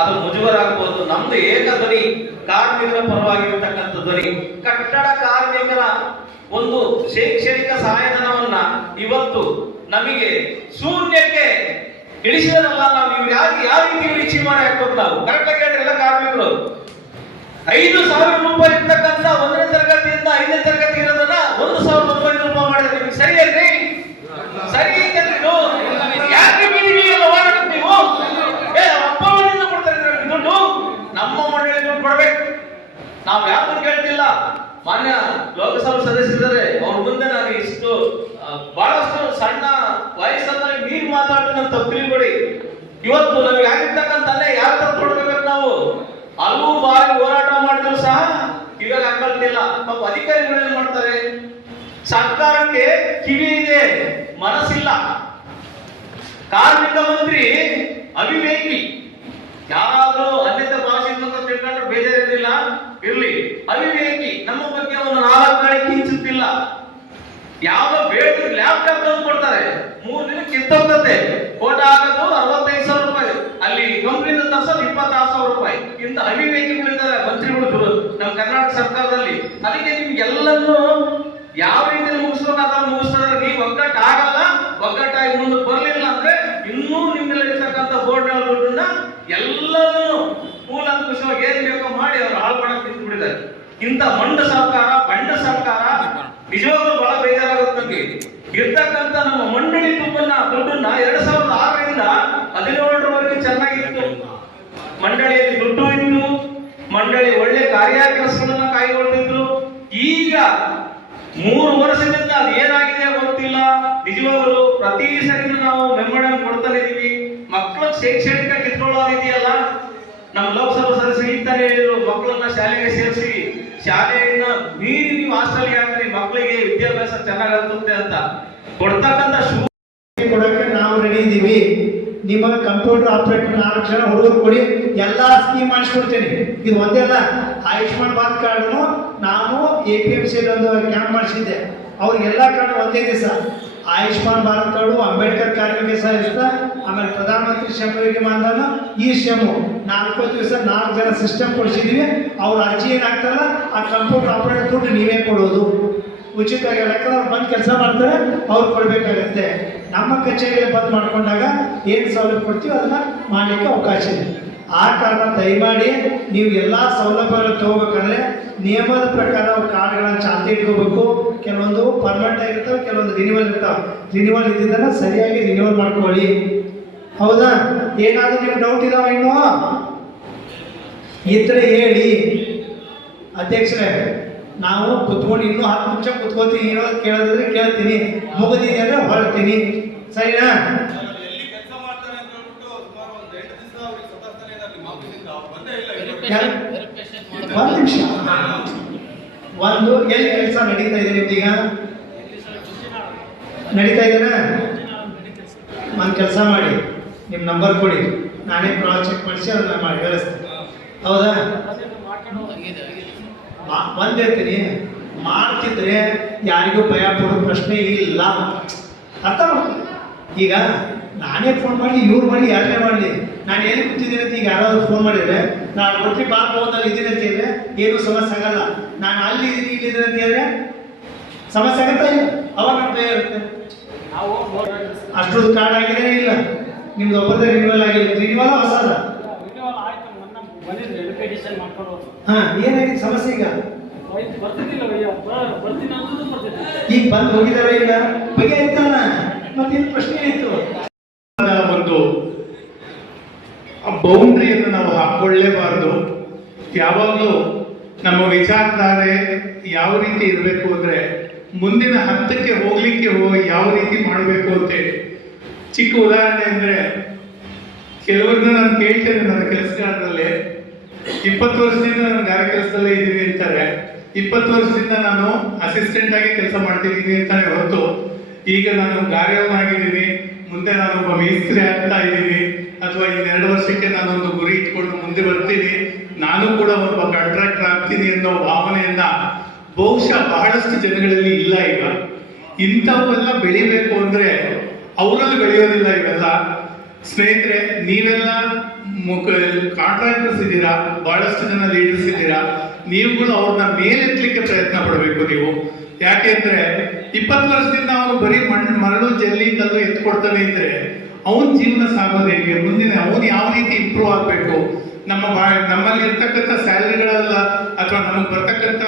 ಅದು ಮುಜುಗರಾಗಬಹುದು. ನಮ್ದು ಏಕಧ್ವನಿ ಕಾರ್ಮಿಕರ ಪರವಾಗಿರತಕ್ಕಂಥ ಧ್ವನಿ. ಕಟ್ಟಡ ಕಾರ್ಮಿಕರ ಒಂದು ಶೈಕ್ಷಣಿಕ ಸಹಾಯಧನವನ್ನ ಇವತ್ತು ನಮಗೆ ಶೂನ್ಯಕ್ಕೆ ಇಳಿಸಿದರಲ್ಲ. ನಾವು ಯಾವ ರೀತಿ ಇಳಿಸಿ ಮಾಡಿ ಹಾಕ್ಬೇಕು? ನಾವು ಕರೆಕ್ಟ್ ಆಗಿ ಎಲ್ಲ ಕಾರ್ಮಿಕರು 5,000 ರೂಪಾಯಿ ಇರ್ತಕ್ಕಂಥ 1ನೇ ತರಗತಿಯಿಂದ 5ನೇ ತರಗತಿ ಇರೋದನ್ನ 1,900 ರೂಪಾಯಿ ಮಾಡಿದ್ರೆ ನಿಮಗೆ ಸರಿ ಅಲ್ರಿ? ಸರಿ ಐತಲ್ರಿ? ಯಾಕೆ ಬೀದಿಗೆಲ್ಲ ಓಡಾಡೋದು ನೀವು? ಅಪ್ಪ ಮನೆಯಿಂದ ಕೊಡ್ತಾರೆ ದುಡ್ಡು, ನಮ್ಮ ಮಂಡಳಿ ದುಡ್ಡು ಕೊಡ್ಬೇಕು. ನಾವು ಯಾರು ಕೇಳ್ತಿಲ್ಲ. ಮಾನ್ಯ ಲೋಕಸಭಾ ಸದಸ್ಯರಿದ್ದಾರೆ, ಅವ್ರ ಮುಂದೆ ನಾನು ಇಷ್ಟು ಬಹಳಷ್ಟು ಸಣ್ಣ ವಯಸ್ಸನ್ನ ಮೀರಿ ಮಾತಾಡ್ತೀನಿ ಅಂತ ತಿಳಿಬೇಡಿ. ಇವತ್ತು ನಮಗೆ ಆಗಿರ್ತಕ್ಕಂಥಲ್ಲೇ ಯಾರ ತರ ಕೊಡ್ಬೇಕು? ನಾವು ಹಲವು ಬಾರಿ ಹೋರಾಟ ಮಾಡಿದ್ರು ಸಹ ಇವಾಗ ಹಾಕಲ್ತಿಲ್ಲ. ಪಾಪ ಅಧಿಕಾರಿಗಳು ಏನ್ ಮಾಡ್ತಾರೆ? ಸರ್ಕಾರಕ್ಕೆ ಕಿವಿ ಇದೆ, ಮನಸ್ಸಿಲ್ಲ. ಕಾರ್ಮಿಕ ಮಂತ್ರಿ ಅವಿವೇಕಿ. ಯಾರಾದ್ರೂ ಅನ್ಯತೆ ಭಾಷೆ ಅಂತ ತಿಳ್ಕೊಂಡ್ರೆ ಬೇಜಾರಿರಲಿಲ್ಲ, ಇರ್ಲಿ. ಅವಿವೇಕಿ. ನಮ್ಮ ಬಗ್ಗೆ ಒಂದು 4 ಗಾಳಿ ಕಿಂಚುತ್ತಿಲ್ಲ. ಯಾವ ಬೇಡ ಲ್ಯಾಪ್ಟಾಪ್ ತಂದು ಕೊಡ್ತಾರೆ, 3 ದಿನ ಕಿತ್ತೋಗ್ತದೆ. ಫೋಟೋ ಹಾಕೋದು 65,000 ರೂಪಾಯಿ, ಅಲ್ಲಿ ಕಂಪ್ನಿಯಿಂದ ತರ್ಸೋದು 26,000 ರೂಪಾಯಿ. ಇಂತ ಅವಿವೇಕಿಗಳಿದ್ದಾರೆ ಮಂತ್ರಿಗಳು ನಮ್ಮ ಕರ್ನಾಟಕ ಸರ್ಕಾರದಲ್ಲಿ. ಅದಕ್ಕೆ ನಿಮ್ಗೆಲ್ಲನ್ನೂ ಯಾವ ರೀತಿಯಲ್ಲಿ ಮುಗಿಸ್ಬೇಕಾದ್ರೆ ಮುಗಿಸ್ತಾರೆ. ನೀವು ಒಗ್ಗಟ್ಟು ಆಗಲ್ಲ, ಒಗ್ಗಟ್ಟಾಗಿ ಮುಂದೆ ಬರಲಿಲ್ಲ ಅಂದ್ರೆ ಇನ್ನೂ ನಿಮ್ಮೆಲ್ಲ ಇರ್ತಕ್ಕಂಥ ಬೋರ್ಡ್ ದುಡ್ಡನ್ನ ಎಲ್ಲರೂ ಕೂಲಂಕುಷವಾಗಿ ಏನ್ ಬೇಕೋ ಮಾಡಿ ಅವ್ರು ಹಾಳು ಮಾಡಕ್ ನಿಂತುಬಿಟ್ಟಿದ್ದಾರೆ. ಇಂಥ ಮಂಡ ಸರ್ಕಾರ, ಬಂಡ ಸರ್ಕಾರ ನಿಜವಾಗ್ಲೂ ಬಹಳ ಬೇಜಾರಾಗುತ್ತೆ ನಮಗೆ. ಇರ್ತಕ್ಕಂಥ ನಮ್ಮ ಮಂಡಳಿ ದುಡ್ಡನ್ನ 2006ರಿಂದ 2017ರವರೆಗೆ ಚೆನ್ನಾಗಿತ್ತು. ಮಂಡಳಿಯಲ್ಲಿ ದುಡ್ಡು ಇತ್ತು, ಮಂಡಳಿ ಒಳ್ಳೆ ಕಾರ್ಯಕೆಲಸಗಳನ್ನ ಕಾಯ್ಕೊಳ್ತಿದ್ರು. ಈಗ 3 ವರ್ಷದಿಂದ ಅದು ಏನಾಗಿದೆ ಗೊತ್ತಿಲ್ಲ. ನಿಜವಾಗಲೂ ಪ್ರತಿ ಸರಿ ನಾವು ಮೆಮೊರಿಯಂ ಕೊಡ್ತಾನೆ ಇದೀವಿ. ಮಕ್ಕಳ ಶೈಕ್ಷಣಿಕ ಕಿತ್ಕೊಳ್ಳೋದಿದೆಯಲ್ಲ, ನಮ್ಮ ಲೋಕಸಭಾ ಸದಸ್ಯರು ಇಂತಾನೆ ಹೇಳಿದ್ರು, ಮಕ್ಕಳನ್ನ ಶಾಲೆಗೆ ಸೇರಿಸಿ ಶಾಲೆಯನ್ನ ಮೀರಿ ನೀವು ಹಾಸ್ಟೆಲ್ಗೆ ಹಾಕ್ರಿ, ಮಕ್ಕಳಿಗೆ ವಿದ್ಯಾಭ್ಯಾಸ ಚೆನ್ನಾಗುತ್ತೆ ಅಂತ ಕೊಡ್ತಕ್ಕಂಥ ಕೊಡಕ್ಕೆ ನಾವು ರೆಡಿ ಇದೀವಿ. ನಿಮಗೆ ಕಂಪ್ಯೂಟರ್ ಆಪರೇಟರ್ 4 ಜನ ಹುಡುಗರು ಕೊಡಿ, ಎಲ್ಲಾ ಸ್ಕೀಮ್ ಮಾಡಿಸ್ಕೊಡ್ತೇನೆ. ಇದು ಒಂದೇ ಅಲ್ಲ, ಆಯುಷ್ಮಾನ್ ಭಾರತ್ ಕಾರ್ಡ್ನು ನಾನು APMC ಒಂದು ಕ್ಯಾಂಪ್ ಮಾಡಿಸಿದ್ದೆ. ಅವ್ರಿಗೆಲ್ಲ ಕಾರ್ಡ್ ಒಂದೇ ದಿವಸ ಆಯುಷ್ಮಾನ್ ಭಾರತ್ ಕಾರ್ಡು, ಅಂಬೇಡ್ಕರ್ ಕಾರ್ಮಿಕ ಸಹಾಯಕ, ಆಮೇಲೆ ಪ್ರಧಾನಮಂತ್ರಿ ಶ್ರಮ ಯೋಗಿ ಮಾನ್ಧನ, ಈ ಶ್ರಮ 4 ದಿವಸ 4 ಜನ ಸಿಸ್ಟಮ್ ಕೊಡಿಸಿದೀವಿ. ಅವ್ರ ಅರ್ಜಿ ಏನಾಗ್ತಾರಲ್ಲ ಆ ಕಂಪ್ಯೂಟರ್ ಆಪರೇಟರ್ ದುಡ್ಡು ನೀವೇ ಕೊಡೋದು ಉಚಿತವಾಗಿ. ಯಾಕಂದ್ರೆ ಅವ್ರು ಬಂದು ಕೆಲಸ ಮಾಡ್ತಾರೆ, ಅವ್ರು ಕೊಡ್ಬೇಕಾಗತ್ತೆ. ನಮ್ಮ ಕಚೇರಿಯಲ್ಲಿ ಬಂದ್ ಮಾಡ್ಕೊಂಡಾಗ ಏನು ಸೌಲಭ್ಯ ಕೊಡ್ತೀವಿ ಅದನ್ನ ಮಾಡಲಿಕ್ಕೆ ಅವಕಾಶ ಇದೆ. ಆ ಕಾರಣ ದಯಮಾಡಿ ನೀವು ಎಲ್ಲಾ ಸೌಲಭ್ಯಗಳನ್ನು ತಗೋಬೇಕಂದ್ರೆ ನಿಯಮದ ಪ್ರಕಾರ ಕಾರ್ಡ್ಗಳನ್ನ ಚಾಲ್ತಿ ಇಟ್ಕೋಬೇಕು. ಕೆಲವೊಂದು ಪರ್ಮನೆಂಟ್ ಆಗಿರ್ತಾವೆ, ಕೆಲವೊಂದು ರಿನಿವಲ್ ಇರ್ತಾವೆ. ರಿನಿವಲ್ ಇದ್ದಿದ್ದನ್ನ ಸರಿಯಾಗಿ ರಿನಿವಲ್ ಮಾಡ್ಕೊಳ್ಳಿ. ಹೌದಾ? ಏನಾದ್ರೂ ನಿಮ್ಗೆ ಡೌಟ್ ಇದಾವ ಇನ್ನು ಇದ್ರೆ ಹೇಳಿ. ಅಧ್ಯಕ್ಷರೇ, ನಾವು ಕುತ್ಕೊಂಡು ಇನ್ನೂ 10 ನಿಮಿಷ ಕುತ್ಕೋತೀನಿ. ಏನೋ ಕೇಳೋದಿದ್ರೆ ಕೇಳ್ತೀನಿ, ಮುಗಿದಿದೆ ಅಂದ್ರೆ ಹೊರಡ್ತೀನಿ. ಸರಿನಾ? ಒಂದು ನಿಮಿಷ. ಒಂದು ಎಲ್ಲಿ ಕೆಲಸ ನಡೀತಾ ಇದೆ ನಿಮ್ದೀಗ? ನಡೀತಾ ಇದೆನಾ? ಒಂದು ಕೆಲಸ ಮಾಡಿ, ನಿಮ್ಮ ನಂಬರ್ ಕೊಡಿ, ನಾನೇ ಕ್ರಾಸ್ ಚೆಕ್ ಮಾಡಿಸಿ ಅದನ್ನ ಮಾಡಿ ವ್ಯವಸ್ಥೆ. ಹೌದಾ? ಒಂದ್ ಹೇಳ್ತೀನಿ, ಮಾಡ್ತಿದ್ರೆ ಯಾರಿಗೂ ಭಯ ಪಡೋ ಪ್ರಶ್ನೆ ಇಲ್ಲ. ಅರ್ಥ ಮಾಡಿ. ಈಗ ನಾನೇ ಫೋನ್ ಮಾಡಿ, ಇವ್ರು ಮಾಡಿ, ಯಾರನ್ನೇ ಮಾಡಲಿ, ನಾನು ಎಲ್ಲಿ ಕೂತಿದ್ದೀನಿ ಅಂತ ಈಗ ಯಾರಾದ್ರೂ ಫೋನ್ ಮಾಡಿದ್ರೆ, ನಾನು ಒಟ್ಟಿ ಬಾಬೋದಲ್ಲಿ ಇದ್ದೀನಿ ಅಂತ ಹೇಳಿದ್ರೆ ಏನು ಸಮಸ್ಯೆ ಆಗಲ್ಲ. ನಾನು ಅಲ್ಲಿ ಇದ್ದೀನಿ ಇಲ್ಲಿದ್ದೀನಿ ಅಂತ ಹೇಳಿದ್ರೆ ಸಮಸ್ಯೆ ಆಗತ್ತಾ? ಇಲ್ಲ, ಅವಾಗ ನಮ್ಮ ಭಯ ಇರುತ್ತೆ. ಅಷ್ಟೊಂದು ಕಾರ್ಡ್ ಆಗಿದೆ ಇಲ್ಲ, ನಿಮ್ದು ಒಬ್ಬರದೇ ರಿನ್ಯೂವಲ್ ಆಗಿಲ್ಲ. ರಿನ್ಯೂವಲ್ ಹೊಸದ? ಹಾ, ಏನಾಗಿದೆ ಸಮಸ್ಯೆ? ಈಗ ಬಂದು ಹೋಗಿದಾರ ಇಲ್ಲ, ಬಗೆ ಆಯ್ತಲ್ಲ, ಮತ್ತೇನು ಪ್ರಶ್ನೆ ಆಯ್ತು? ಒಂದು ಬೌಂಡ್ರಿಯನ್ನು ನಾವು ಹಾಕೊಳ್ಳೇಬಾರದು. ಯಾವಾಗಲೂ ನಮ್ಮ ವಿಚಾರಧಾರೆ ಯಾವ ರೀತಿ ಇರಬೇಕು ಅಂದ್ರೆ ಮುಂದಿನ ಹಂತಕ್ಕೆ ಹೋಗ್ಲಿಕ್ಕೆ ಯಾವ ರೀತಿ ಮಾಡಬೇಕು ಅಂತೇಳಿ. ಚಿಕ್ಕ ಉದಾಹರಣೆ ಅಂದ್ರೆ, ಕೆಲವ್ರನ್ನ ನಾನು ಕೇಳ್ತೇನೆ ನನ್ನ ಕೆಲಸಗಾರರಲ್ಲಿ, 20 ವರ್ಷದಿಂದ ನಾನು ಗಾರೆ ಕೆಲಸದಲ್ಲೇ ಇದ್ದೀನಿ ಅಂತಾರೆ. 20 ವರ್ಷದಿಂದ ನಾನು ಅಸಿಸ್ಟೆಂಟ್ ಆಗಿ ಕೆಲಸ ಮಾಡ್ತಿದ್ದೀನಿ ಅಂತಾನೆ ಹೊರತು, ಈಗ ನಾನು ಗಾರೆಯವನಾಗಿದ್ದೀನಿ, ಮುಂದೆ ನಾನೊಬ್ಬ ಮೇಸ್ತ್ರಿ ಆಗ್ತಾ ಇದ್ದೀನಿ, ಅಥವಾ ಇನ್ನು 2 ವರ್ಷಕ್ಕೆ ನಾನೊಂದು ಗುರಿ ಇಟ್ಕೊಂಡು ಮುಂದೆ ಬರ್ತೀನಿ, ನಾನು ಕೂಡ ಒಬ್ಬ ಕಾಂಟ್ರಾಕ್ಟರ್ ಆಗ್ತೀನಿ ಅನ್ನೋ ಭಾವನೆಯನ್ನ ಬಹುಶಃ ಬಹಳಷ್ಟು ಜನಗಳಲ್ಲಿ ಇಲ್ಲ. ಈಗ ಇಂಥವೆಲ್ಲ ಬೆಳಿಬೇಕು ಅಂದ್ರೆ ಅವರಲ್ಲಿ ಬೆಳೆಯೋದಿಲ್ಲ ಇವೆಲ್ಲ. ಸ್ನೇಹಿತರೆ, ನೀವೆಲ್ಲ ಕಾಂಟ್ರಾಕ್ಟರ್ಸ್ ಇದ್ದೀರಾ, ಬಹಳಷ್ಟು ಜನ ಲೀಡರ್ಸ್ ಇದ್ದೀರಾ, ನೀವುಗಳು ಅವ್ರನ್ನ ಮೇಲೆತ್ತಲಿಕ್ಕೆ ಪ್ರಯತ್ನ ಪಡಬೇಕು ನೀವು. ಯಾಕೆಂದ್ರೆ 20 ವರ್ಷದಿಂದ ಅವನು ಬರೀ ಮರಳು ಜಲ್ಲಿ ಕಲ್ಲು ಎತ್ಕೊಡ್ತಾನೆ ಇದ್ರೆ ಅವನ ಜೀವನ ಸಾಗೋದು ಹೇಗೆ? ಮುಂದಿನ ಅವನು ಯಾವ ರೀತಿ ಇಂಪ್ರೂವ್ ಆಗಬೇಕು? ನಮ್ಮಲ್ಲಿ ಇರ್ತಕ್ಕಂಥ ಸ್ಯಾಲರಿಗಳಲ್ಲ ಅಥವಾ ನಮಗೆ ಬರ್ತಕ್ಕಂಥ